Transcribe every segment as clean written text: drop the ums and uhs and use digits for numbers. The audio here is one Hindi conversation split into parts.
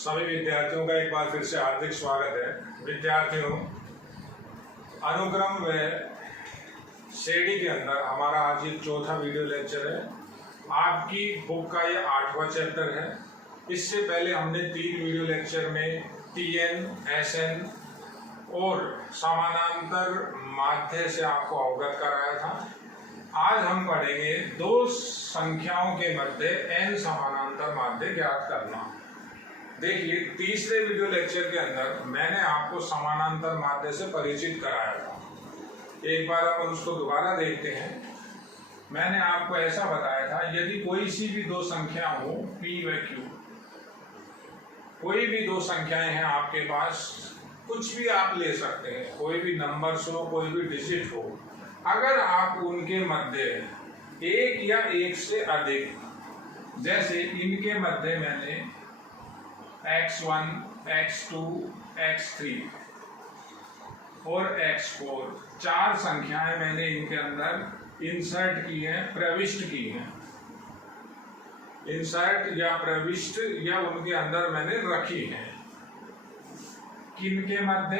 सभी विद्यार्थियों का एक बार फिर से हार्दिक स्वागत है। विद्यार्थियों, अनुक्रम व श्रेणी के अंदर हमारा आज ये चौथा वीडियो लेक्चर है। आपकी बुक का ये 8वां चैप्टर है। इससे पहले हमने 3 वीडियो लेक्चर में टीएन, एसएन और समानांतर माध्य से आपको अवगत कराया था। आज हम पढ़ेंगे 2 संख्याओं के मध्य एन समानांतर माध्य ज्ञात करना। देखिए, तीसरे वीडियो लेक्चर के अंदर मैंने आपको समानांतर माध्य से परिचित कराया था। एक बार अपन उसको दोबारा देखते हैं। मैंने आपको ऐसा बताया था, यदि कोई सी भी 2 संख्या हो P व Q, कोई भी 2 संख्याएं हैं आपके पास, कुछ भी आप ले सकते हैं, कोई भी नंबर्स हो, कोई भी डिजिट हो, अगर आप उनके मध्य एक या एक से अधिक, जैसे इनके मध्य मैंने x1, x2, x3 और x4 4 संख्याएं मैंने इनके अंदर इंसर्ट की हैं, प्रविष्ट की हैं। इंसर्ट या प्रविष्ट या उनके अंदर मैंने रखी हैं। किनके मध्य?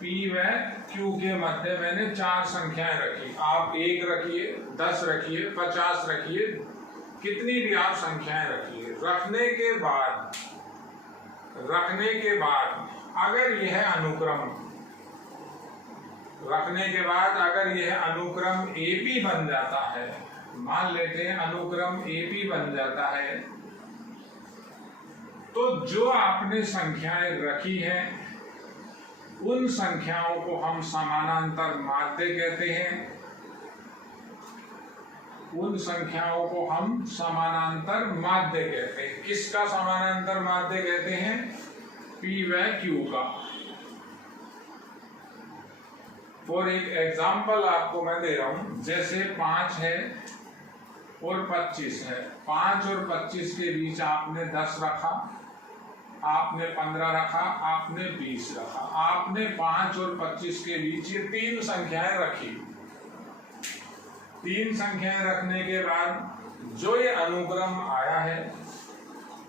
P व Q के मध्य मैंने 4 संख्याएं रखी। आप 1 रखिए, 10 रखिए, 50 रखिए, कितनी भी आप संख्याएं रखिए। रखने के बाद अगर यह अनुक्रम AP बन जाता है, मान लेते हैं अनुक्रम AP बन जाता है, तो जो आपने संख्याएं रखी हैं उन संख्याओं को हम समानांतर माध्य कहते हैं। उन संख्याओं को हम समानांतर माध्य कहते हैं। किसका समानांतर माध्य कहते हैं? P व Q का। और एक एग्जाम्पल आपको मैं दे रहा हूं, जैसे 5 है और 25 है। 5 और 25 के बीच आपने 10 रखा, आपने 15 रखा, आपने 20 रखा। आपने 5 और 25 के बीच ये 3 संख्याएं रखी। 3 संख्याएं रखने के बाद जो ये अनुक्रम आया है,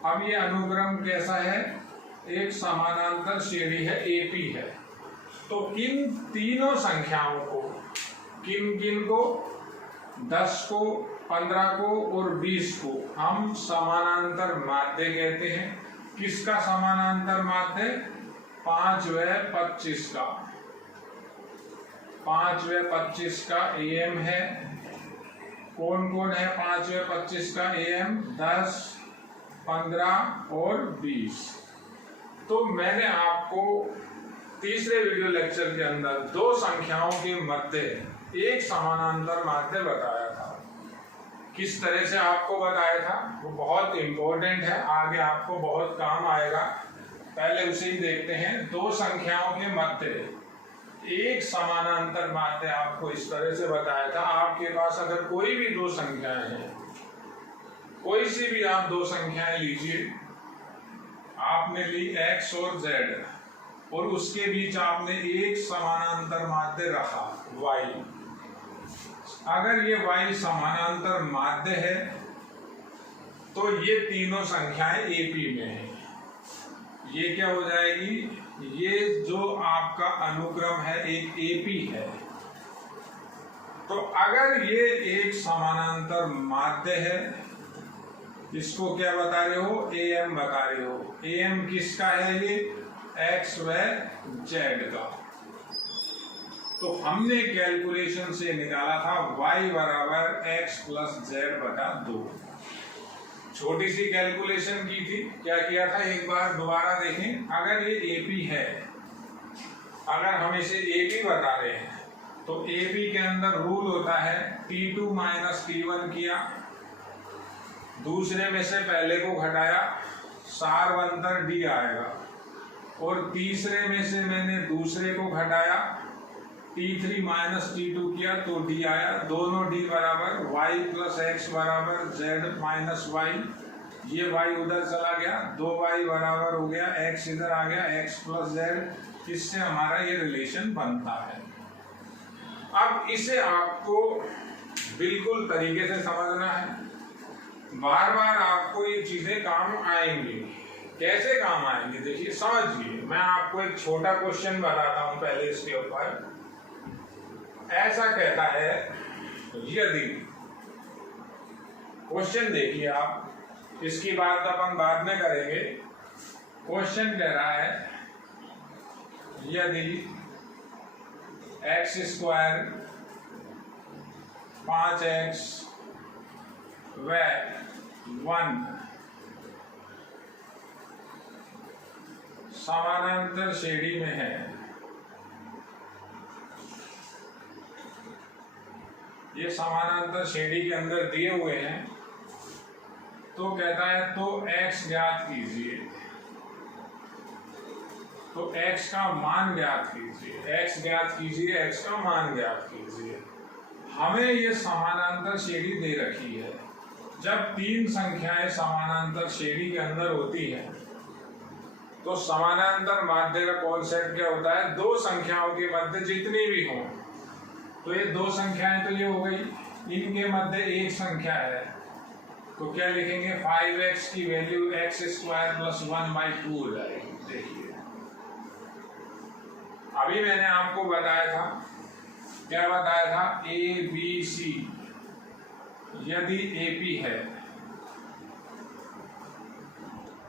अब ये अनुक्रम कैसा है? एक समानांतर श्रेणी है, AP है। तो इन तीनों संख्याओं को, किन को? 10 को, 15 को और 20 को हम समानांतर माध्य कहते हैं। किसका समानांतर माध्य? 5 व 25 का। 5 व 25 का AM है। कौन कौन है 5 व 25 का AM? 10, 15 और 20। तो मैंने आपको तीसरे वीडियो लेक्चर के अंदर 2 संख्याओं के मध्य एक समानांतर माध्य बताया था। किस तरह से आपको बताया था वो बहुत इंपॉर्टेंट है, आगे आपको बहुत काम आएगा। पहले उसे ही देखते हैं। 2 संख्याओं के मध्य एक समानांतर माध्य आपको इस तरह से बताया था। आपके पास अगर कोई भी 2 संख्याएं हैं, कोई सी भी आप 2 संख्याएं लीजिए। आपने ली x और z और उसके बीच आपने एक समानांतर माध्य रखा y। अगर ये y समानांतर माध्य है तो ये तीनों संख्याएं AP में हैं। ये क्या हो जाएगी? ये जो आपका अनुक्रम है एक AP है। तो अगर ये एक समानांतर माध्य है, इसको क्या बता रहे हो? AM बता रहे हो। AM किसका है? ये x व z का। तो हमने कैलकुलेशन से निकाला था y बराबर x प्लस z बटा 2। छोटी सी कैलकुलेशन की थी। क्या किया था? एक बार दोबारा देखें। अगर ये AP है, अगर हम इसे AB बता रहे हैं, तो AB के अंदर रूल होता है T2 माइनस T1 किया, दूसरे में से पहले को घटाया, सारवंतर D आएगा, और तीसरे में से मैंने दूसरे को घटाया, T3 माइनस T2 किया तो D आया। दोनों D बराबर y प्लस x बराबर z माइनस y। ये y उधर चला गया, 2y बराबर हो गया, x इधर आ गया, x प्लस z। इससे हमारा ये रिलेशन बनता है। अब इसे आपको बिल्कुल तरीके से समझना है। बार बार आपको ये चीजें काम आएंगी। कैसे काम आएंगे देखिए, समझिए। मैं आपको एक छोटा क्वेश्चन बताता हूं पहले इसके ऊपर। ऐसा कहता है, यदि, क्वेश्चन देखिए आप, इसकी बात अपन बाद में करेंगे। क्वेश्चन कह रहा है यदि x स्क्वायर 5x व 1 समानांतर श्रेणी में है, ये समानांतर श्रेणी के अंदर दिए हुए हैं, तो कहता है तो x ज्ञात कीजिए, तो x का मान ज्ञात कीजिए, x ज्ञात कीजिए, x का मान ज्ञात कीजिए। हमें ये समानांतर श्रेणी दे रखी है। जब तीन संख्याएं समानांतर श्रेणी के अंदर होती हैं तो समानांतर माध्य का कॉन्सेप्ट क्या होता है, दो संख्याओं के मध्य जितनी भी हों, तो ये दो संख्याएं तो ये हो गई, इनके मध्य एक संख्या है, तो क्या लिखेंगे, 5x की वैल्यू x स्क्वायर प्लस 1/2 हो जाएगी। देखिए अभी मैंने आपको बताया था, क्या बताया था, ABC यदि AP है,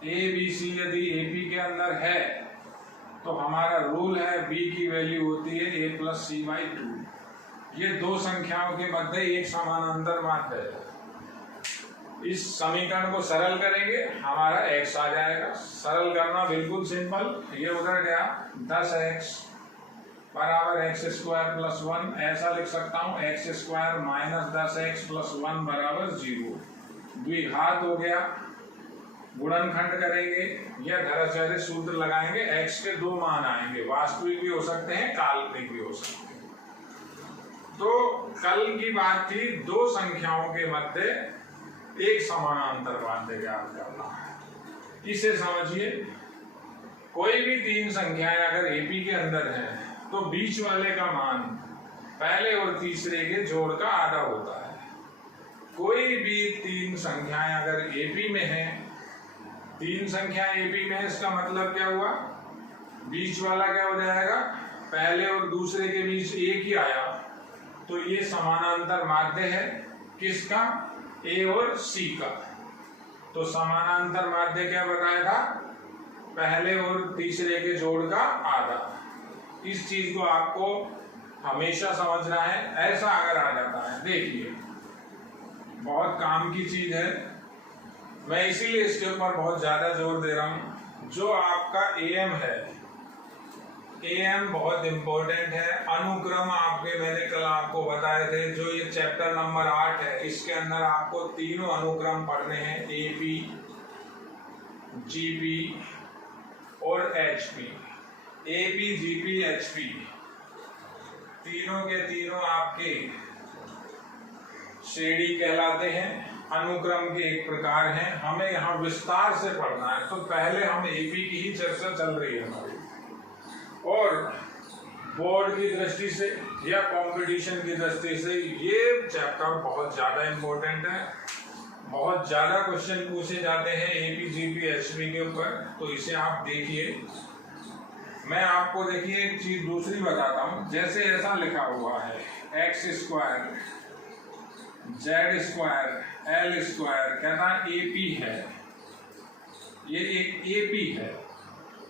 ABC यदि AP के अंदर है तो हमारा रूल है B की वैल्यू होती है A प्लस C/2। ये दो संख्याओं के मध्य एक समानांतर माध्य है। इस समीकरण को सरल करेंगे, हमारा x आ जाएगा। सरल करना बिल्कुल सिंपल, ये उधर गया, 10x बराबर x स्क्वायर प्लस 1, ऐसा लिख सकता हूँ, x square minus 10x plus 1 बराबर 0। द्विघात हो गया, गुणनखंड करेंगे या घराचार्य सूत्र लगाएंगे, x के दो मान आएंगे, वास्तविक भी हो सकते हैं, काल्पनिक भी हो सकते हैं। तो कल की बात थी, दो संख्याओं के मध्य एक समानांतर माध्य ज्ञात करना है। इसे समझिए, कोई भी तीन संख्याएं अगर AP के अंदर हैं तो बीच वाले का मान पहले और तीसरे के जोड़ का आधा होता है। कोई भी तीन संख्याएं अगर AP में हैं, तीन संख्या AP में है, इसका मतलब क्या हुआ, बीच वाला क्या हो जाएगा, पहले और दूसरे के बीच एक ही आया, तो ये समानांतर माध्य है, किसका, A और C का। तो समानांतर माध्य क्या बताया था, पहले और तीसरे के जोड़ का आधा। इस चीज को आपको हमेशा समझना है। ऐसा अगर आ जाता है, देखिए बहुत काम की चीज है, मैं इसीलिए इसके ऊपर बहुत ज्यादा जोर दे रहा हूं। जो आपका AM है, AM बहुत इंपॉर्टेंट है। अनुक्रम आपके, मैंने कल आपको बताए थे, जो ये चैप्टर नंबर 8 है, इसके अंदर आपको तीनों अनुक्रम पढ़ने हैं, AP, GP और HP। AP, GP, HP तीनों के तीनों आपके श्रेणी कहलाते हैं, अनुक्रम के एक प्रकार हैं। हमें यहाँ विस्तार से पढ़ना है, तो पहले हम AP की ही चर्चा चल रही है हमारी, और बोर्ड की दृष्टि से या कंपटीशन की दृष्टि से ये चैप्टर बहुत ज्यादा इंपॉर्टेंट है। बहुत ज्यादा क्वेश्चन पूछे जाते हैं AP, GP, HP के ऊपर, तो इसे आप देखिए। मैं आपको देखिए एक चीज दूसरी बताता हूं, जैसे ऐसा लिखा हुआ है x square z square l square, कहता है AP है, ये एक AP है,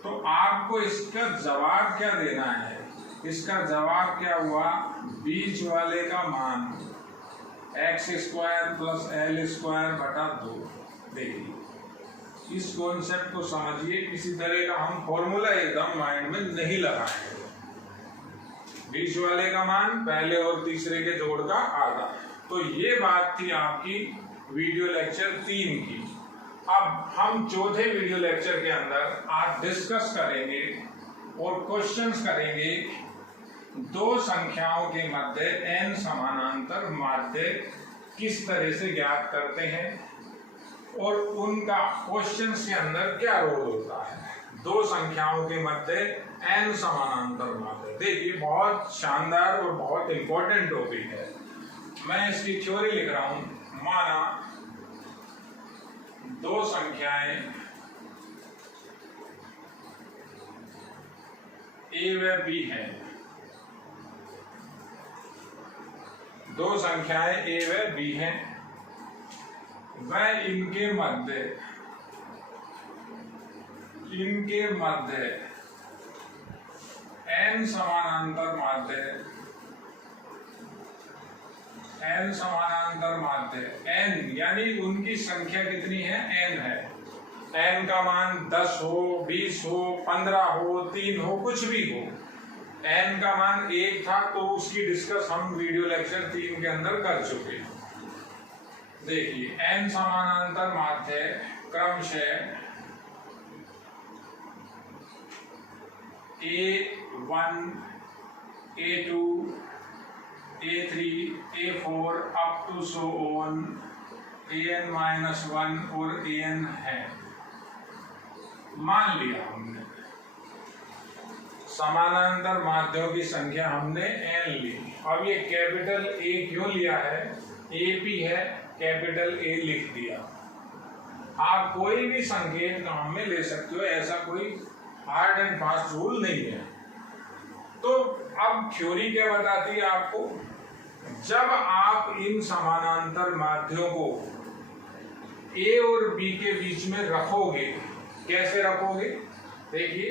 तो आपको इसका जवाब क्या देना है, इसका जवाब क्या हुआ, बीच वाले का मान x square plus l square बटा 2। देखिए इस कॉन्सेप्ट को समझिए, किसी तरह का हम फॉर्मूला एकदम माइंड में नहीं लगाएंगे। बीच वाले का मान पहले और तीसरे के जोड़ का आधा। तो ये बात थी आपकी वीडियो लेक्चर 3 की। अब हम चौथे वीडियो लेक्चर के अंदर आज डिस्कस करेंगे और क्वेश्चंस करेंगे, दो संख्याओं के मध्य n समानांतर माध्य किस तरह से ज्ञात करते हैं और उनका क्वेश्चंस के अंदर क्या रोल होता है। दो संख्याओं के मध्य n समानांतर माध्य, देखिए बहुत शानदार और बहुत इंपॉर्टेंट टॉपिक है। मैं इसकी थ्योरी लिख रहा हूं। माना दो संख्याएं ए व बी हैं, दो संख्याएं ए व बी हैं, वह इनके मध्य n समानांतर माध्य n, यानी उनकी संख्या कितनी है, n है। n का मान 10 हो, 20 हो, 15 हो, 3 हो, कुछ भी हो। n का मान 1 था तो उसकी डिस्कस हम वीडियो लेक्चर 3 के अंदर कर चुके हैं। देखिए n समानांतर माध्य क्रमशः A1, A2, A3, A4 up to so on an-1 और an है। मान लिया हमने समानांतर माध्यों की संख्या हमने n ली। अब ये कैपिटल A क्यों लिया है, AP है, कैपिटल A लिख दिया। आप कोई भी संकेत नाम में ले सकते हो, ऐसा कोई हार्ड एंड फास्ट रूल नहीं है। तो अब थ्योरी क्या बताती है आपको, जब आप इन समानांतर माध्यों को A और B के बीच में रखोगे, कैसे रखोगे, देखिए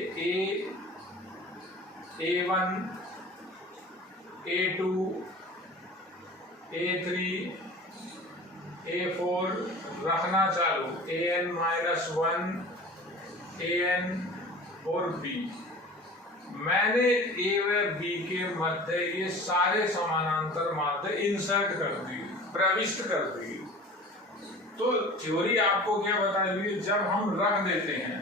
A1, A2, A3, A4 रखना चालू, an-1, an और B। मैंने A व B के मध्य ये सारे समानांतर माध्य इंसर्ट कर दिए, प्रविष्ट कर दिए। तो थ्योरी आपको क्या बता रही है, जब हम रख देते हैं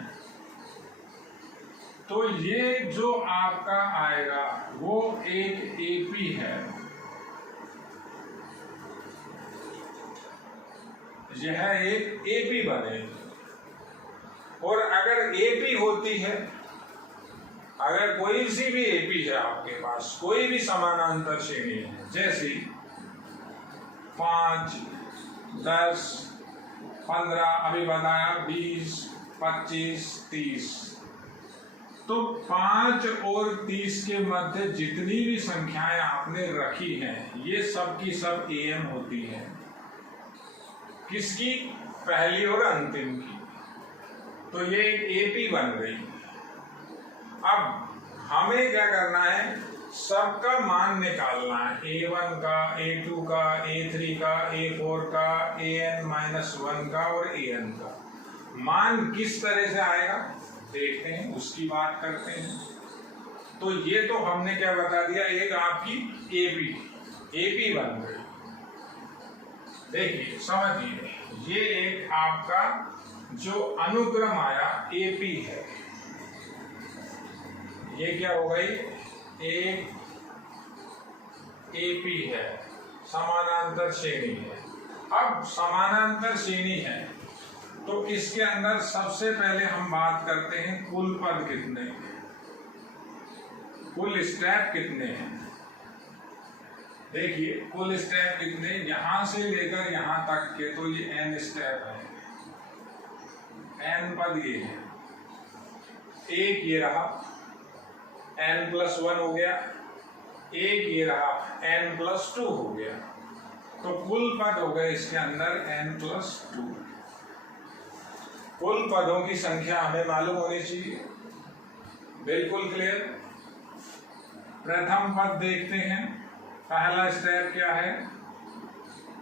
तो ये जो आपका आएगा वो एक AP है, यह एक AP बनेगी। और अगर AP होती है, अगर कोई सी भी AP है आपके पास, कोई भी समानांतर श्रेणी है, जैसे 5, 10, 15, अभी बताया 20, 25, 30, तो 5 और 30 के मध्य जितनी भी संख्याएं आपने रखी हैं, ये सब की सब AM होती हैं। किसकी, पहली और अंतिम की। तो ये एक AP बन गई। अब हमें क्या करना है, सबका मान निकालना है, A1 का, A2 का, A3 का, A4 का, an-1 का और an का। मान किस तरह से आएगा देखते हैं, उसकी बात करते हैं। तो ये तो हमने क्या बता दिया, एक आपकी AP बन गई। देखिए समझिए, ये एक आपका जो अनुक्रम आया AP है, ये क्या हो गई, एक AP है, समानांतर श्रेणी है। अब समानांतर श्रेणी है तो इसके अंदर सबसे पहले हम बात करते हैं कुल पद कितने हैं, कुल स्टेप कितने हैं। देखिए कुल स्टेप कितने, यहां से लेकर यहां तक के, तो ये n स्टेप है, n पद ये है। एक ये रहा n+1 हो गया, एक ये रहा n+2 हो गया, तो कुल पद हो गए इसके अंदर n+2। कुल पदों की संख्या हमें मालूम होनी चाहिए, बिल्कुल क्लियर। प्रथम पद देखते हैं, पहला स्टेप क्या है,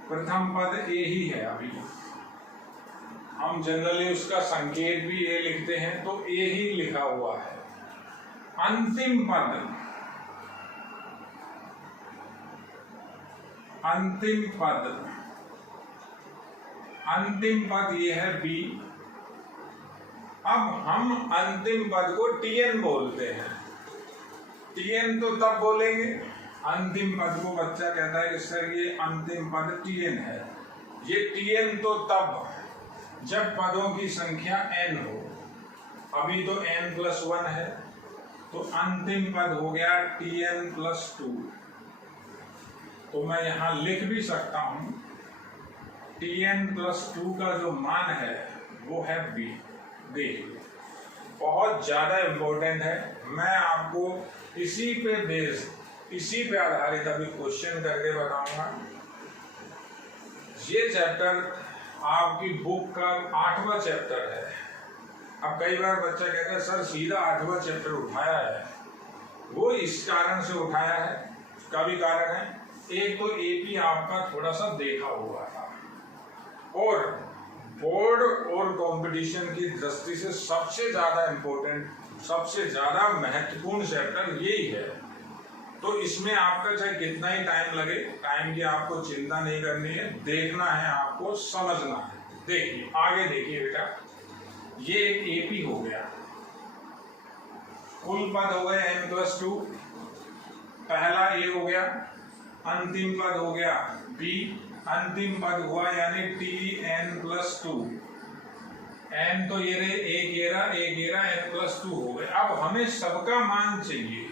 प्रथम पद A ही है। अभी हम जनरली उसका संकेत भी A लिखते हैं, तो A ही लिखा हुआ है। अंतिम पद ये है B। अब हम अंतिम पद को Tn बोलते हैं। Tn तो तब बोलेंगे, अंतिम पद को बच्चा कहता है कि सर ये अंतिम पद Tn है। ये Tn तो तब जब पदों की संख्या n हो। अभी तो n+1 है, तो अंतिम पद हो गया Tn+2। तो मैं यहां लिख भी सकता हूं, Tn+2 का जो मान है वो है B। देखिए बहुत ज़्यादा इम्पोर्टेंट है। मैं आपको इसी पे आधारित अभी क्वेश्चन करके बताऊंगा। ये चैप्टर आपकी बुक का 8वां चैप्टर है। अब कई बार बच्चा कहता है सर सीधा 8वां चैप्टर उठाया है, वो इस कारण से उठाया है, उसका भी कारण है। एक तो एपी आपका थोड़ा सा देखा हुआ था, और बोर्ड और कंपटीशन की दृष्टि से सबसे ज्यादा इम्पोर्टेंट, सबसे ज्यादा महत्वपूर्ण चैप्टर यही है। तो इसमें आपका चाहे कितना ही टाइम लगे, टाइम की आपको चिंता नहीं करनी है, देखना है, आपको समझना है। देखिए आगे देखिए बेटा, ये एक एपी हो गया, कुल पद हो गए n+2, पहला ए हो गया, अंतिम पद हो गया बी, अंतिम पद हुआ यानी Tn+2। n तो ये रहे, एक घेरा n+2 हो गए। अब हमें सबका मान चाहिए,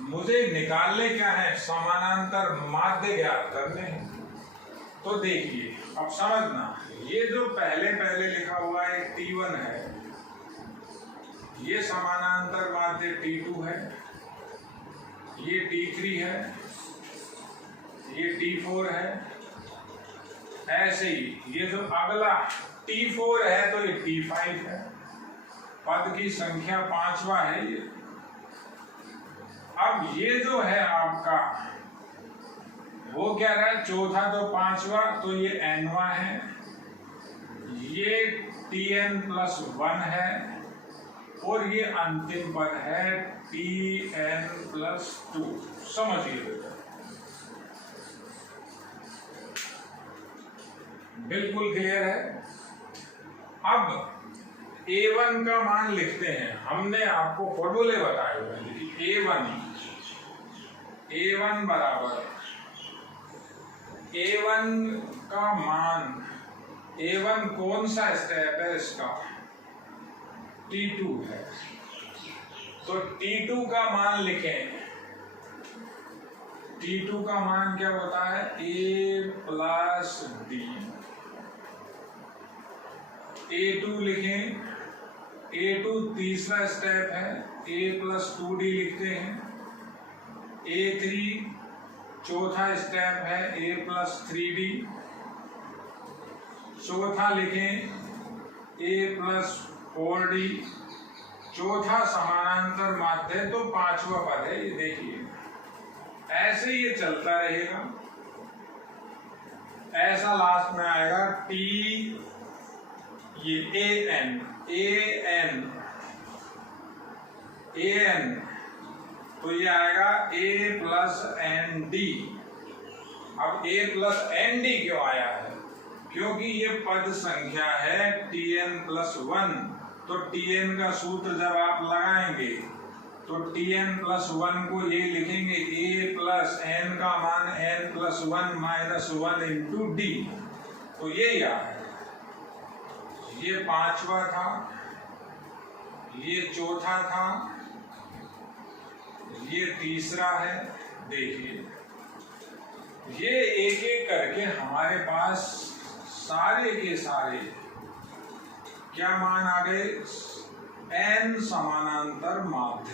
मुझे निकालने क्या है, समानांतर माध्य ज्ञात करने हैं। तो देखिए अब समझना, ये जो पहले लिखा हुआ है T1 है, ये समानांतर माध्य T2 है, ये T3 है, ये T4 है। ऐसे ही ये जो अगला T4 है तो ये T5 है। पद की संख्या 5वां है ये। अब ये जो है आपका वो क्या रहा, चौथा तो 5वां, तो ये nवां है, ये Tn+1 है, और ये अंतिम पद है Tn+2। समझिए बेटा, बिल्कुल क्लियर है। अब A1 का मान लिखते हैं, हमने आपको फॉर्मूले बताए हुए हैं। A1 बराबर, A1 का मान, A1 कौन सा स्टेप है इसका, T2 है, तो T2 का मान लिखें। T2 का मान क्या होता है, A+D। A2 लिखें, A2 तीसरा स्टेप है, A+2D लिखते हैं। A3 चौथा स्टेप है, A+3D। चौथा लिखें A+4D। चौथा समानांतर माध्य तो 5वां पद है, ये देखिए ऐसे ये चलता रहेगा, ऐसा लास्ट में आएगा T, ये AN, तो ये आएगा A+ND। अब A+ND क्यों आया है, क्योंकि ये पद संख्या है Tn+1। तो Tn का सूत्र जब आप लगाएंगे तो Tn+1 को ये लिखेंगे A+N का मान n+1 -1 × D, तो ये याद है। ये 5वां था, ये चौथा था, ये तीसरा है। देखिए ये एक एक करके हमारे पास सारे के सारे क्या मान आ गए, n समानांतर माध्य।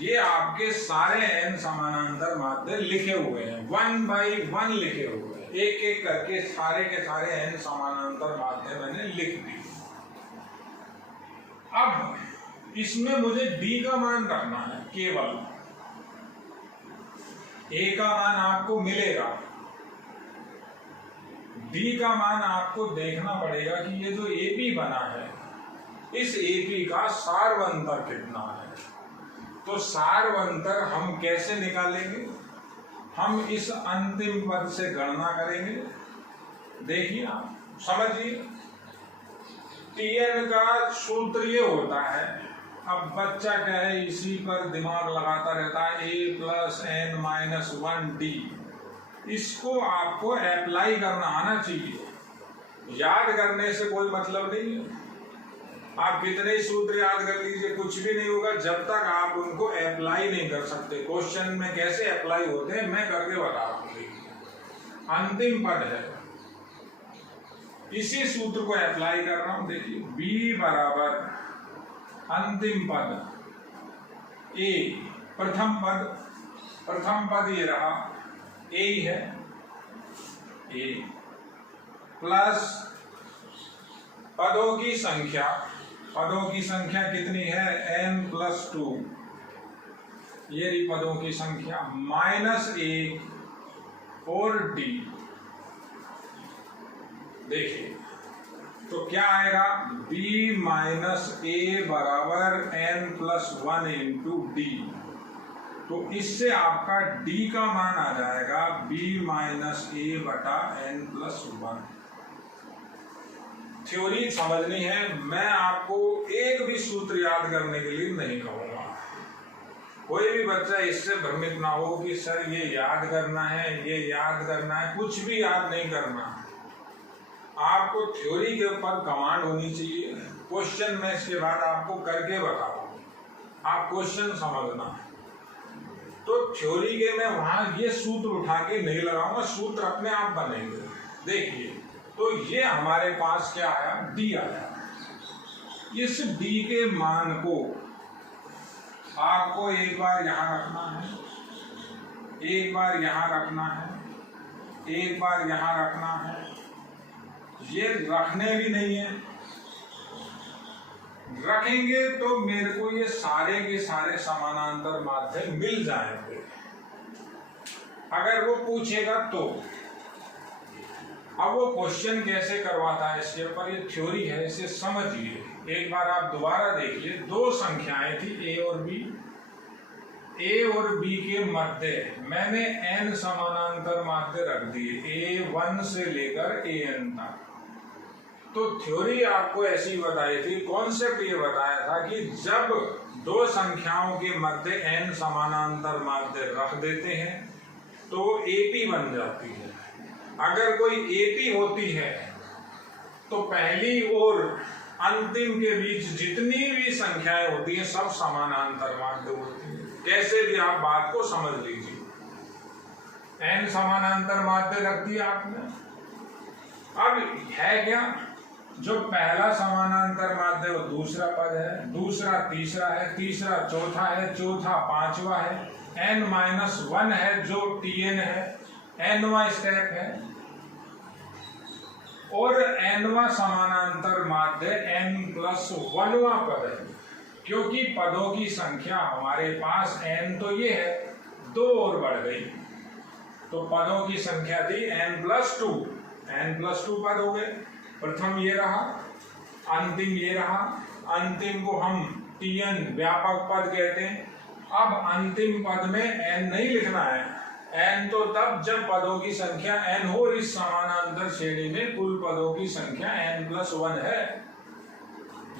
ये आपके सारे n समानांतर माध्य लिखे हुए हैं, 1 by 1 लिखे हुए हैं, एक एक करके सारे के सारे n समानांतर माध्य मैंने लिख दिए। अब इसमें मुझे D का मान रखना है, केवल A का मान आपको मिलेगा, D का मान आपको देखना पड़ेगा कि ये जो AP बना है, इस AP का सारवंतर कितना है। तो सारवंतर हम कैसे निकालेंगे, हम इस अंतिम पद से गणना करेंगे। देखिए आप समझिए, Tn का सूत्र ये होता है, अब बच्चा क्या है इसी पर दिमाग लगाता रहता है, A+N-1D, इसको आपको अप्लाई करना आना चाहिए, याद करने से कोई मतलब नहीं है। आप कितने सूत्र याद कर लीजिए, कुछ भी नहीं होगा जब तक आप उनको अप्लाई नहीं कर सकते। क्वेश्चन में कैसे अप्लाई होते हैं मैं करके बता रहा हूँ। अंतिम पद है इसी सूत्र को अप्लाई कर रहा हूं। देखिए b बराबर अंतिम पद a, प्रथम पद ये रहा a ही है, a प्लस पदों की संख्या कितनी है n+2, ये रही पदों की संख्या, माइनस a और d। देखिए तो क्या आएगा, b माइनस a बराबर n+1 इंटू d। तो इससे आपका d का मान आ जाएगा b माइनस a बटा n+1। थ्योरी समझनी है, मैं आपको एक भी सूत्र याद करने के लिए नहीं कहूंगा। कोई भी बच्चा इससे भ्रमित ना हो कि सर ये याद करना है, ये याद करना है, कुछ भी याद नहीं करना। आपको थ्योरी के ऊपर कमांड होनी चाहिए। क्वेश्चन में इसके बाद आपको करके बताऊंगा, आप क्वेश्चन समझना। तो थ्योरी के मैं वहां ये सूत्र उठा के नहीं लगाऊंगा, सूत्र अपने आप बनेंगे। देखिए तो ये हमारे पास क्या आया, d आया। इस d के मान को आपको एक बार यहां रखना है, एक बार यहां रखना है, एक बार यहां रखना है। ये रखने भी नहीं है, रखेंगे तो मेरे को ये सारे के सारे समानांतर माध्य मिल जाएंगे। अगर वो पूछेगा तो अब वो क्वेश्चन कैसे करवाता है इसके ऊपर, ये थ्योरी है, इसे समझिए। एक बार आप दोबारा देखिए, दो संख्याएं थी a और b के मध्य मैंने n समानांतर माध्य रख दिए, a1 से लेकर an तक। तो थ्योरी आपको ऐसी बताई थी, कॉन्सेप्ट ये बताया था कि जब दो संख्याओं के मध्य n समानांतर माध्य रख देते हैं तो AP बन जाती है। अगर कोई AP होती है तो पहली और अंतिम के बीच जितनी भी संख्याएं होती हैं सब समानांतर माध्य होती हैं। कैसे भी आप बात को समझ लीजिए, n समानांतर माध्य रख दिया आपने। अब है क्या, जो पहला समानांतर माध्य वो दूसरा पद है, दूसरा तीसरा है, तीसरा चौथा है, चौथा पांचवा है, n-1 है जो tn है, nवां स्टेप है, और nवां समानांतर माध्य n+1वां पद है। क्योंकि पदों की संख्या हमारे पास n तो ये है, दो और बढ़ गई, तो पदों की संख्या थी n+2 पद हो गए। प्रथम ये रहा, अंतिम ये रहा, अंतिम को हम tn व्यापक पद कहते हैं। अब अंतिम पद में n नहीं लिखना है, n तो तब जब पदों की संख्या n हो। इस समानांतर श्रेणी में कुल पदों की संख्या n+1 है।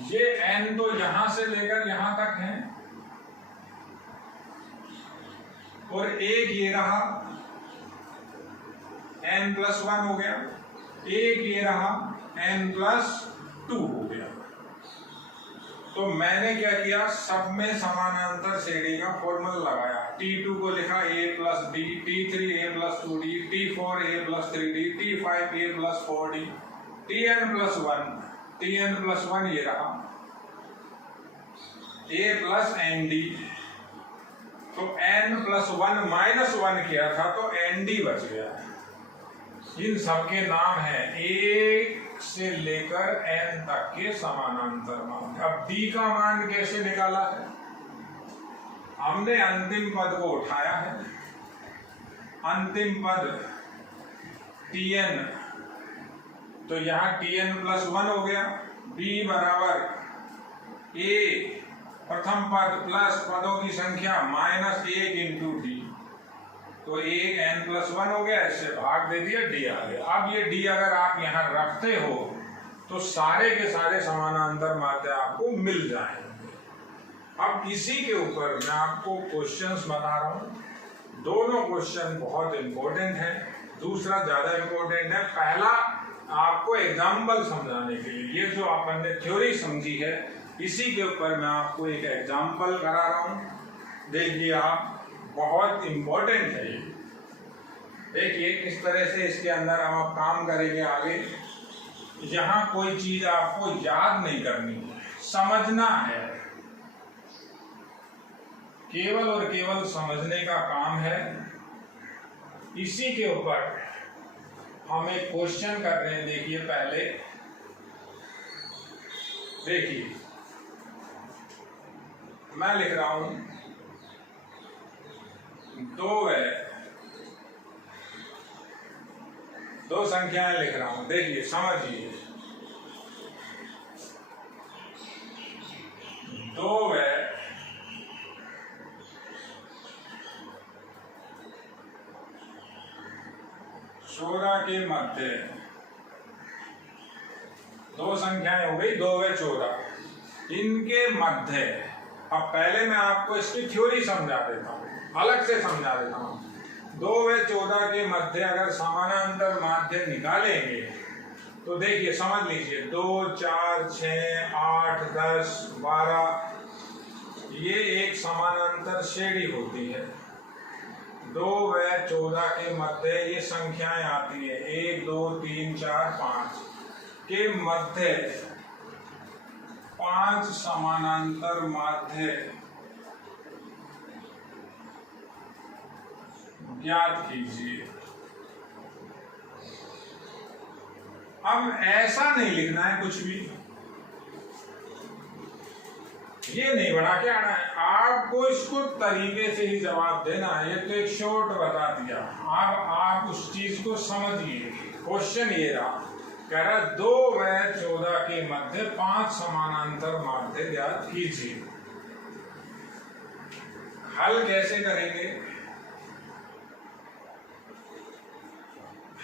ये n तो यहां से लेकर यहां तक है, और एक ये रहा n+1 हो गया, एक ये रहा n+2 हो गया। तो मैंने क्या किया, सब में समानांतर श्रेणी का फॉर्मूला लगाया। T2 को लिखा a+b, T3 a+2d, T4 a+3d, T5 a+4d, Tn+1 ये रहा a+nd। तो n+1 -1 किया था तो nd बच गया। इन सबके नाम है 1 से लेकर n तक के समानांतर मान। अब d का मान कैसे निकाला है, हमने अंतिम पद को उठाया है, अंतिम पद tn, तो यहाँ tn+1 हो गया, b बराबर a प्रथम पद प्लस पदों की संख्या -1 इंटू d, तो 1 n+1 हो गया, इससे भाग दे दिया, d आ गया। अब ये d अगर आप यहाँ रखते हो तो सारे के सारे समानांतर माध्य आपको मिल जाएंगे। अब इसी के ऊपर मैं आपको क्वेश्चंस बता रहा हूँ। दोनों क्वेश्चन बहुत इंपॉर्टेंट है, दूसरा ज्यादा इंपॉर्टेंट है। पहला आपको एग्जाम्पल समझाने के लिए, ये जो अपन ने थ्योरी समझी है इसी के ऊपर मैं आपको एक एग्जाम्पल करा रहा हूँ। देखिए आप, बहुत इंपॉर्टेंट है ये। देखिए किस तरह से इसके अंदर हम अब काम करेंगे आगे। यहां कोई चीज आपको याद नहीं करनी है, समझना है, केवल और केवल समझने का काम है। इसी के ऊपर हम एक क्वेश्चन कर रहे हैं। देखिए पहले देखिए मैं लिख रहा हूं 2 है, 2 संख्याएं लिख रहा हूं। देखिए समझिए 2 है 14 के मध्य, 2 संख्याएं हो गई 2 व 14, इनके मध्य। अब पहले मैं आपको इसकी थ्योरी समझा देता हूं, अलग से समझा देता हूं। 2 व 14 के मध्य अगर समानांतर माध्य निकालेंगे तो देखिए समझ लीजिए 2, 4, 6, 8, 10, 12 ये एक समानांतर श्रेणी होती है। 2 व 14 के मध्य ये संख्याएं आती है 1, 2, 3, 4, 5 के मध्य 5 समानांतर माध्य ज्ञात कीजिए। अब ऐसा नहीं लिखना है कुछ भी, ये नहीं बना के आना है, आपको इसको तरीके से ही जवाब देना है। ये तो एक शॉर्ट बता दिया, आप उस चीज को समझिए। क्वेश्चन ये रहा, कह रहा 2 व 14 के मध्य 5 समानांतर माध्य ज्ञात कीजिए। हल कैसे करेंगे?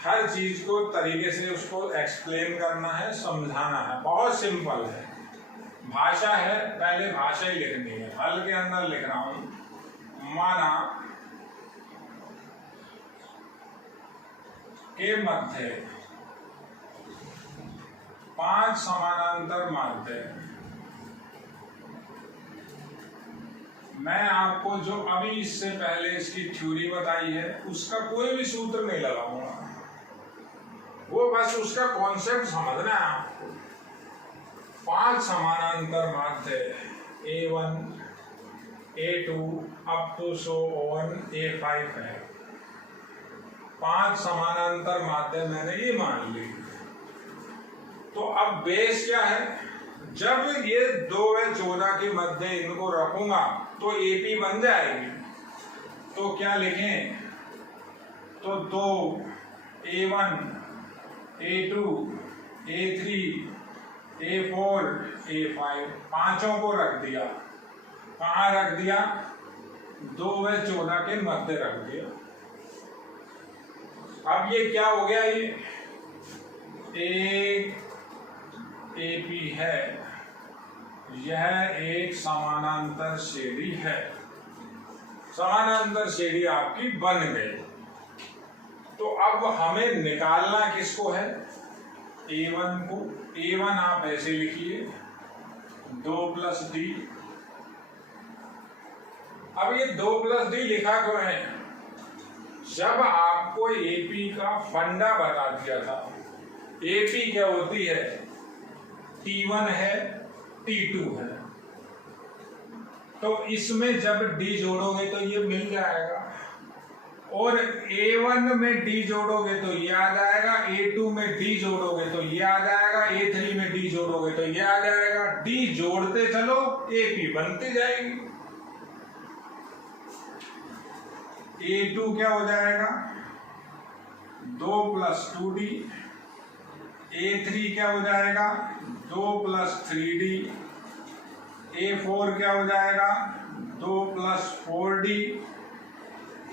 हर चीज को तरीके से उसको एक्सप्लेन करना है, समझाना है, बहुत सिंपल है। भाषा है, पहले भाषा ही लिखनी है। हल के अंदर लिख रहा हूं, माना के मध्य 5 समानांतर माध्य। मैं आपको जो अभी इससे पहले इसकी थ्योरी बताई है उसका कोई भी सूत्र नहीं लगाऊंगा, वो बस उसका कॉन्सेप्ट समझना है आपको। 5 समानांतर माध्य A1, A2 up to so on A5 है। 5 समानांतर माध्य मैंने ये मान ली। तो अब बेस क्या है? जब ये 2 व 14 के मध्य इनको रखूंगा तो AP बन जाएगी। तो क्या लिखें? तो 2 A1, A2, A3, A4, A5 पांचों को रख दिया। कहाँ रख दिया? 2 व 14 के मध्य रख दिया। अब ये क्या हो गया? ये एक AP है, यह एक समानांतर श्रेणी है। समानांतर श्रेणी आपकी बन गई। तो अब हमें निकालना किसको है? A1 को। A1 आप ऐसे लिखिए 2 + D। अब ये 2 + D लिखा क्यों है? जब आपको AP का फंडा बता दिया था, AP क्या होती है? T1 है, T2 है। तो इसमें जब D जोड़ोगे तो ये मिल जाएगा, और A1 में D जोड़ोगे तो ये आ जाएगा, A2 में D जोड़ोगे तो ये आ जाएगा, A3 में D जोड़ोगे तो ये आ जाएगा। D जोड़ते चलो, AP बनती जाएगी। A2 क्या हो जाएगा? 2 + 2D। A3 क्या हो जाएगा? 2 + 3D। A4 क्या हो जाएगा? 2 + 4D।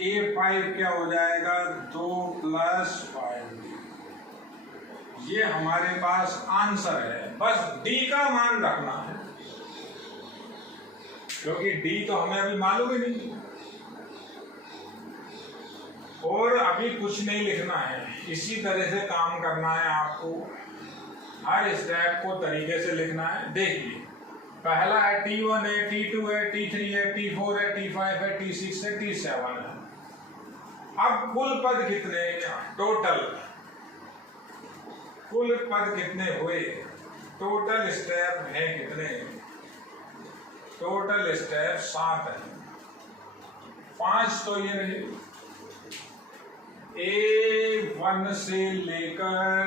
A5 क्या हो जाएगा? 2 + 5D। ये हमारे पास आंसर है। बस D का मान रखना है, क्योंकि D तो हमें अभी मालूम ही नहीं, और अभी कुछ नहीं लिखना है। इसी तरह से काम करना है आपको, हर स्टेप को तरीके से लिखना है। देखिए पहला है T1 है, T2 है, T3 है, T4 है, T5 है, T6 है, T7 है। अब कुल पद कितने? टोटल कुल पद कितने हुए, टोटल स्टेप है कितने, टोटल स्टेप 7 है। 5 तो ये रहे, A1 से लेकर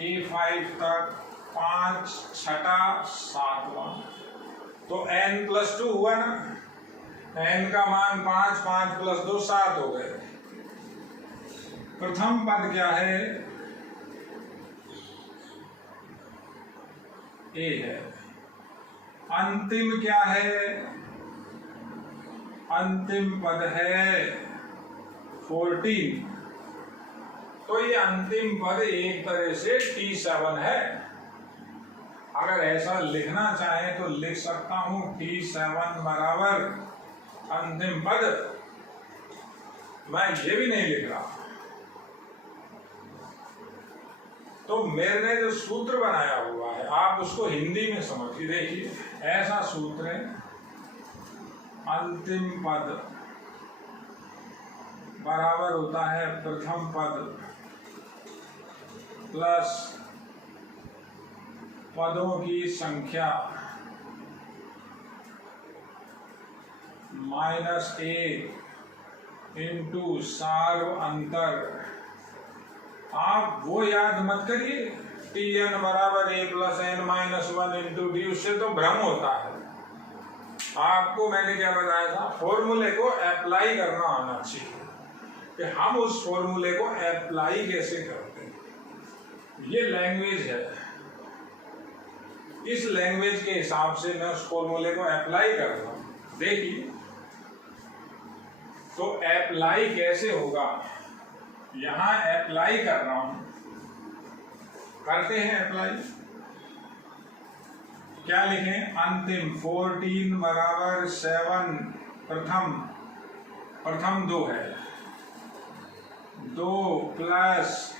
A5 तक 5 छठा 7वां, तो n+2 हुआ ना, n का मान 5, 5 + 2 7 हो गए। प्रथम पद क्या है, A है। अंतिम क्या है, अंतिम पद है 14। तो ये अंतिम पद एक तरह से T7 है। अगर ऐसा लिखना चाहे तो लिख सकता हूं T7 बराबर अंतिम पद। मैं ये भी नहीं लिख रहा। तो मैंने जो सूत्र बनाया हुआ है आप उसको हिंदी में समझिए। देखिए, ऐसा सूत्र है, अंतिम पद बराबर होता है प्रथम पद प्लस पदों की संख्या -1 इंटू सार्व अंतर। आप वो याद मत करिए Tn बराबर A + n-1 इंटू डी, उससे तो भ्रम होता है। आपको मैंने क्या बताया था, फॉर्मूले को अप्लाई करना आना चाहिए कि हम उस फॉर्मूले को अप्लाई कैसे करते हैं। ये लैंग्वेज है, इस लैंग्वेज के हिसाब से मैं उस फॉर्मूले को अप्लाई कर रहा हूं। देखिए, तो अप्लाई कैसे होगा, यहां अप्लाई कर रहा हूं, करते हैं अप्लाई। क्या लिखें, अंतिम 14 बराबर 7, प्रथम 2 है, 2 प्लस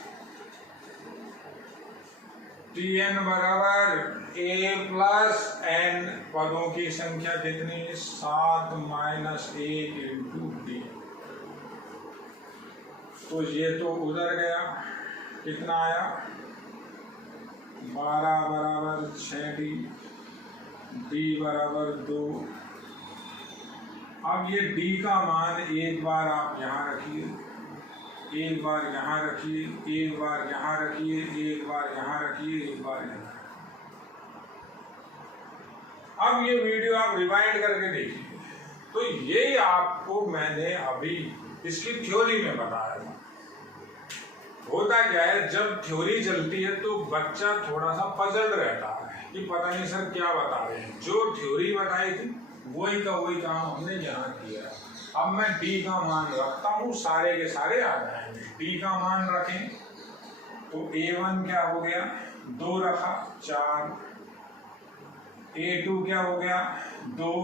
Tn बराबर A + n, पदों की संख्या कितनी, 7 - 1 इंटू डी। तो ये तो उधर गया, कितना आया, 12 बराबर 6D, D बराबर 2। अब ये D का मान एक बार आप यहाँ रखिए, एक बार यहाँ रखिए, एक बार यहाँ रखिए, एक बार यहाँ रखिए, एक बार यहाँ। अब ये वीडियो आप रिवाइंड करके देखिए। तो ये आपको मैंने अभी इसकी थ्योरी में बताया था। होता क्या है, जब थ्योरी चलती है तो बच्चा थोड़ा सा पजल रहता है कि पता नहीं सर क्या बता रहे हैं। जो थ्योरी बताई थी वही का वही काम हमने यहाँ किया। अब मैं D का मान रखता हूँ, सारे के सारे आ जाएंगे। D का मान रखें तो A1 क्या हो गया, 2 रखा 4, A2 क्या हो गया, 2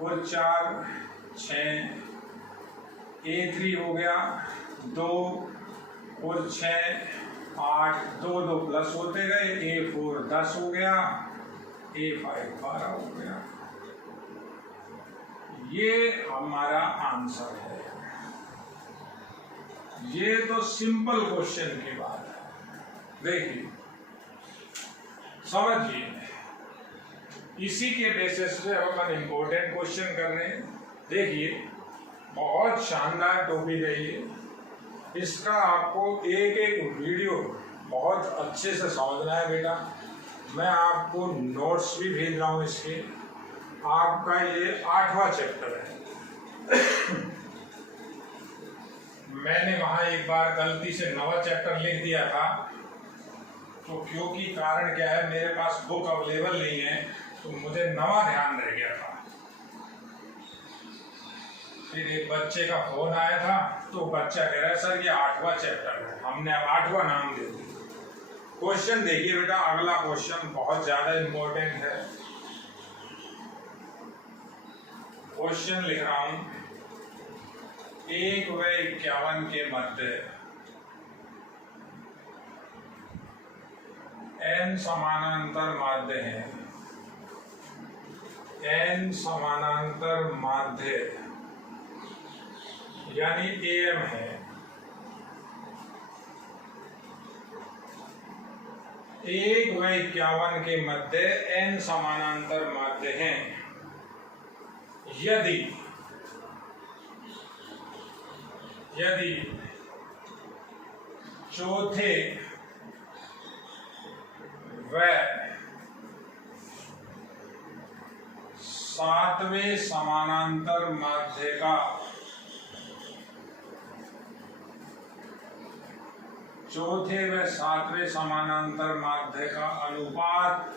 और 4 6, A3 हो गया 2 और 6 8, 2 2 प्लस होते गए, A4 10 हो गया, A5 12 हो गया। ये हमारा आंसर है। ये तो सिंपल क्वेश्चन की बात है। देखिए, समझिए, इसी के बेसिस पे अपन इम्पोर्टेंट क्वेश्चन कर रहे हैं। देखिए, बहुत शानदार टॉपिक है ये। इसका आपको एक एक वीडियो बहुत अच्छे से समझना है बेटा। मैं आपको नोट्स भी भेज रहा हूँ इसके। आपका ये 8वां चैप्टर है। मैंने वहां एक बार गलती से 9वां चैप्टर लिख दिया था, तो क्योंकि कारण क्या है, मेरे पास बुक अवेलेबल नहीं है, तो मुझे 9वां ध्यान रह गया था। फिर एक बच्चे का फोन आया था, तो बच्चा कह रहा है सर ये 8वां चैप्टर है, हमने अब 8वां नाम दे दिया। क्वेश्चन देखिए बेटा, अगला क्वेश्चन बहुत ज्यादा इंपॉर्टेंट है। क्वेश्चन लिख रहा हूं, 1 व 51 के मध्य n समानांतर माध्य है, n समानांतर माध्य यानी AM है। 1 व 51 के मध्य n समानांतर माध्य हैं। यदि चौथे व सातवें समानांतर माध्य का चौथे व सातवें समानांतर माध्य का अनुपात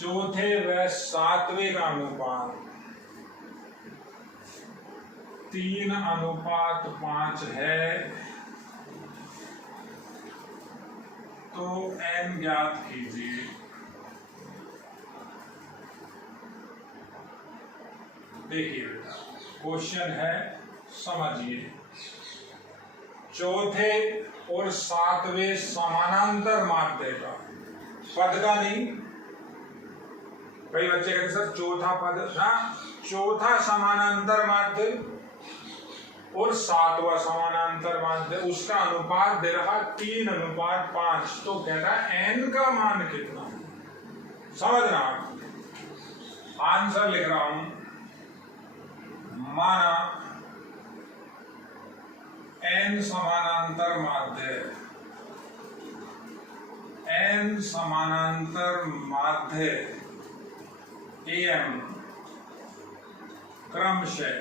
चौथे व सातवें का अनुपात 3:5 है तो n ज्ञात कीजिए। देखिए बेटा, क्वेश्चन है, समझिए। चौथे और सातवें समानांतर माध्य का, पद का नहीं। कई बच्चे कहते सर चौथा पद, हाँ, चौथा समानांतर माध्य और सातवां समानांतर माध्य, उसका अनुपात दे रहा 3:5। तो कहता है n का मान कितना, समझना। आंसर लिख रहा हूं, माना n समानांतर माध्य, n समानांतर माध्य am क्रमशः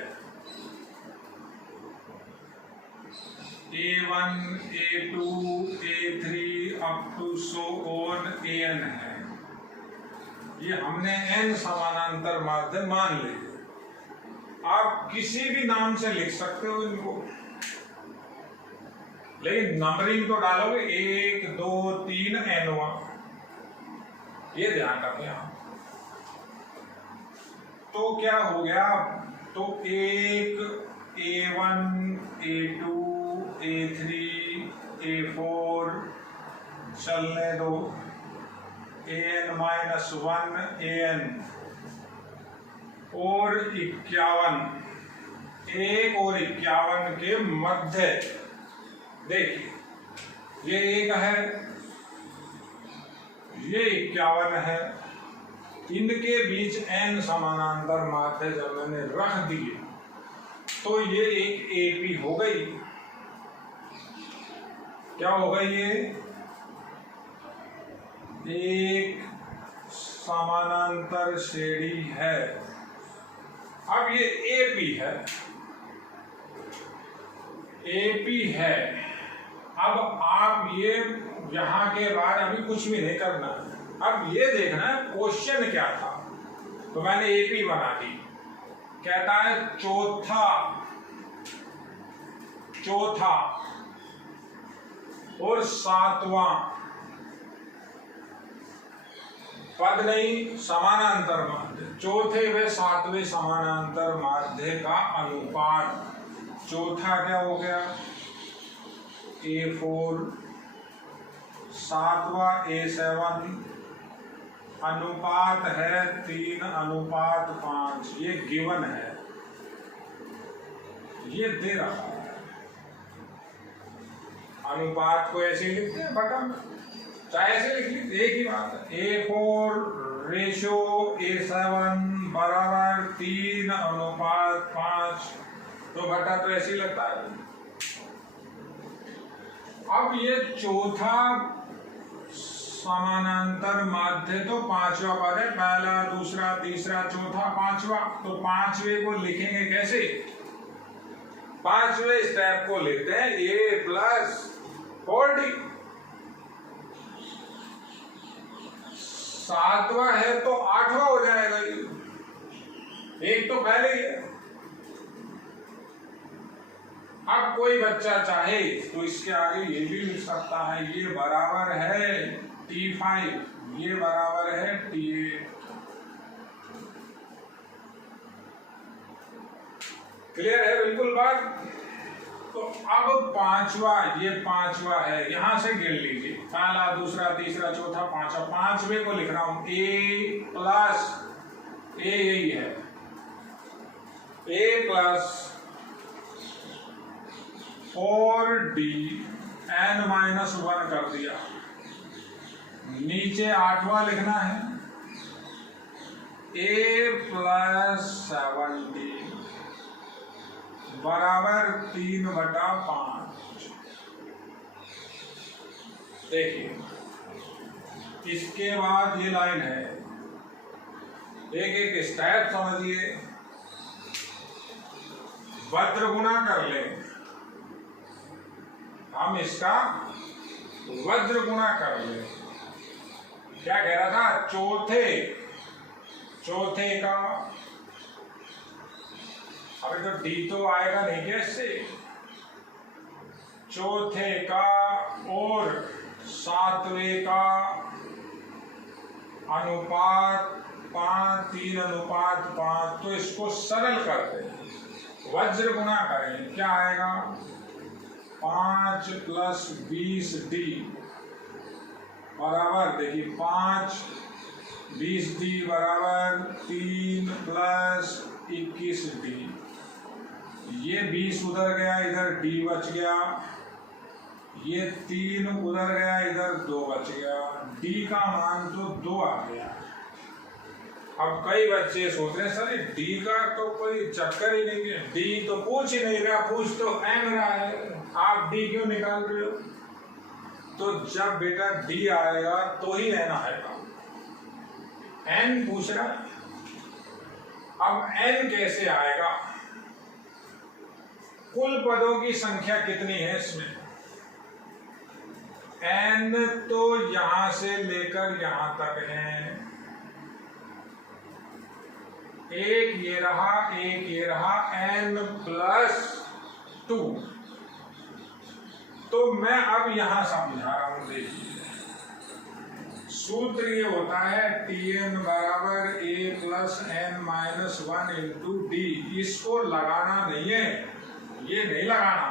A1, A2, A3 up to so on an है। ये हमने n समानांतर माध्य मान लिए। आप किसी भी नाम से लिख सकते हो इनको, लेकिन नंबरिंग तो डालोगे 1, 2, 3 n, ये ध्यान रखें आप। तो क्या हो गया, तो 1, A1, A2, A3, A4 चलने दो, an-1 an और 51, 1 और 51 के मध्य। देखिए, ये 1 है, ये 51 है, इनके बीच n समानांतर माध्य जब मैंने रख दिए तो ये एक AP हो गई। क्या हो गई, ये एक समानांतर श्रेणी है। अब ये AP है, AP है। अब आप ये यहां के बाद अभी कुछ भी नहीं करना, अब ये देखना है क्वेश्चन क्या था। तो मैंने AP बना दी। कहता है चौथा और सातवां पद नहीं, समानांतर माध्य, चौथे व सातवें समानांतर माध्य का अनुपात। चौथा क्या हो गया, A4, सातवां A7, अनुपात है 3:5। ये गिवन है, ये दे रहा है। अनुपात को ऐसे लिखते हैं बटन, चाहे ऐसे लिख लीजिए, एक ही बात है। A4 रेशो A7 बराबर 3:5, तो बटा तो ऐसे ही लगता है। अब ये चौथा समानांतर माध्य तो 5वां पद है, पहला, दूसरा, तीसरा, चौथा, 5वां। तो 5वें को लिखेंगे कैसे, 5वें स्टेप को लिखते हैं A+4D। 7वां है तो 8वां हो जाएगा, एक तो पहले ही है। अब कोई बच्चा चाहे तो इसके आगे ये भी लिख सकता है, ये बराबर है T5, ये बराबर है T8। क्लियर है बिल्कुल बात। तो अब 5वां, ये 5वां है, यहां से गिन लीजिए, पहला, दूसरा, तीसरा, चौथा, 5वां। 5वें को लिख रहा हूं A+, यही है, A+4D n-1 कर दिया। नीचे 8वां लिखना है, a + 17 बराबर 3/5। देखिए इसके बाद ये लाइन है, एक एक स्टेप समझिए। वज्र गुणा कर ले, हम इसका वज्र गुणा कर ले। क्या कह रहा था? चौथे का, अभी तो डी तो आएगा नहीं क्या इससे, चौथे का और 7वें का अनुपात 5, 3:5। तो इसको सरल करते हैं, वज्र गुणा करें, क्या आएगा? 5 + 20d बराबर, देखिए 5 20d बराबर 3 + 21d। ये 20 उधर गया, इधर d बच गया, ये 3 उधर गया, इधर 2 बच गया, d का मान तो 2 आ गया। अब कई बच्चे सोच रहे हैं सर d का तो कोई चक्कर ही नहीं है, d तो पूछ ही नहीं रहा, पूछ तो m रहा है, आप d क्यों निकाल रहे हो? तो जब बेटा d आएगा तो ही n आएगा, n पूछ रहा है। अब n कैसे आएगा? कुल पदों की संख्या कितनी है इसमें? n तो यहां से लेकर यहां तक है, एक ये रहा, n + 2। तो मैं अब यहां समझा रहा हूं, देखिए सूत्र ये होता है Tn बराबर a + n - 1 × d। इसको लगाना नहीं है, ये नहीं लगाना,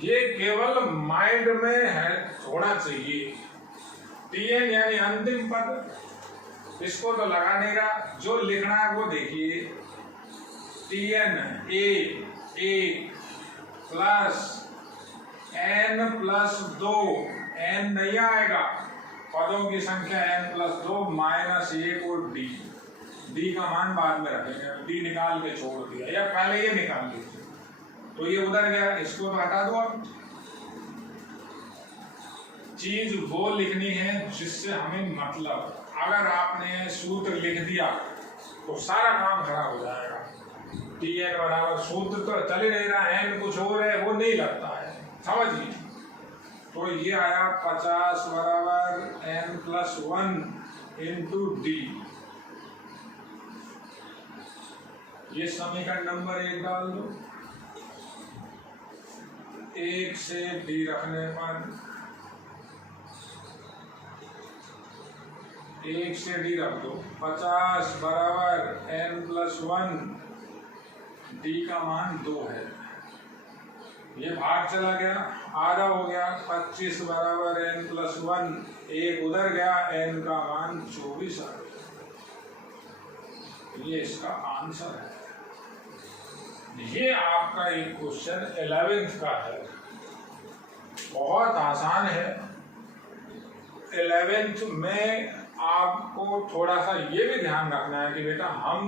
ये केवल माइंड में है होना चाहिए। Tn यानी अंतिम पद, इसको तो लगा नहीं रहा, जो लिखना है वो देखिए। Tn a + n + 2, n नहीं आएगा, पदों की संख्या n + 2 - 1 और d का मान बाद में रखेंगे, d निकाल के छोड़ दिया, या पहले ये निकाल लीजिए, तो ये उधर गया, इसको तो हटा दो। अब चीज वो लिखनी है जिससे हमें मतलब, अगर आपने सूत्र लिख दिया तो सारा काम खराब हो जाएगा। Tn बराबर, सूत्र तो चल ही नहीं रहा, n कुछ और है, वो नहीं लगता है, समझिए। तो ये आया 50 बराबर n + 1 × d। ये समीकरण नंबर 1 डाल दो, 1 से d रखने पर 1 से d रख दो, 50 बराबर n + 1, d का मान 2 है, ये भाग चला गया, आधा हो गया, 25 बराबर n + 1, 1 उधर गया, n का मान 24 आ गया। ये इसका आंसर है। ये आपका एक क्वेश्चन 11th का है, बहुत आसान है। 11th में आपको थोड़ा सा ये भी ध्यान रखना है कि बेटा हम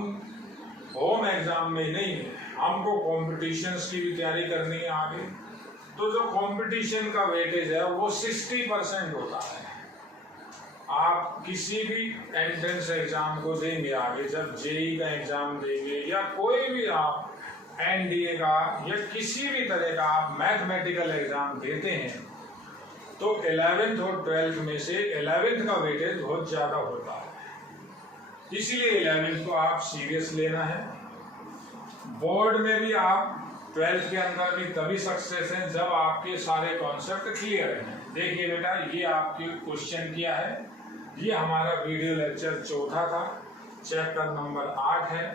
होम एग्जाम में नहीं है, हमको कॉम्पिटिशन्स की भी तैयारी करनी है आगे। तो जो कंपटीशन का वेटेज है वो 60% होता है। आप किसी भी एंट्रेंस एग्जाम को देंगे आगे, जब जेई का एग्जाम देंगे या कोई भी आप एनडीए का या किसी भी तरह का आप मैथमेटिकल एग्जाम देते हैं, तो 11th और 12th में से 11th का वेटेज बहुत ज्यादा होता है, इसलिए 11th को आप सीरियस लेना है। बोर्ड में भी आप 12th के अंदर भी तभी सक्सेस हैं जब आपके सारे कॉन्सेप्ट क्लियर हैं। देखिए बेटा, ये आपके क्वेश्चन किया है, ये हमारा वीडियो लेक्चर 4था था, चैप्टर नंबर 8 है।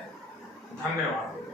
धन्यवाद।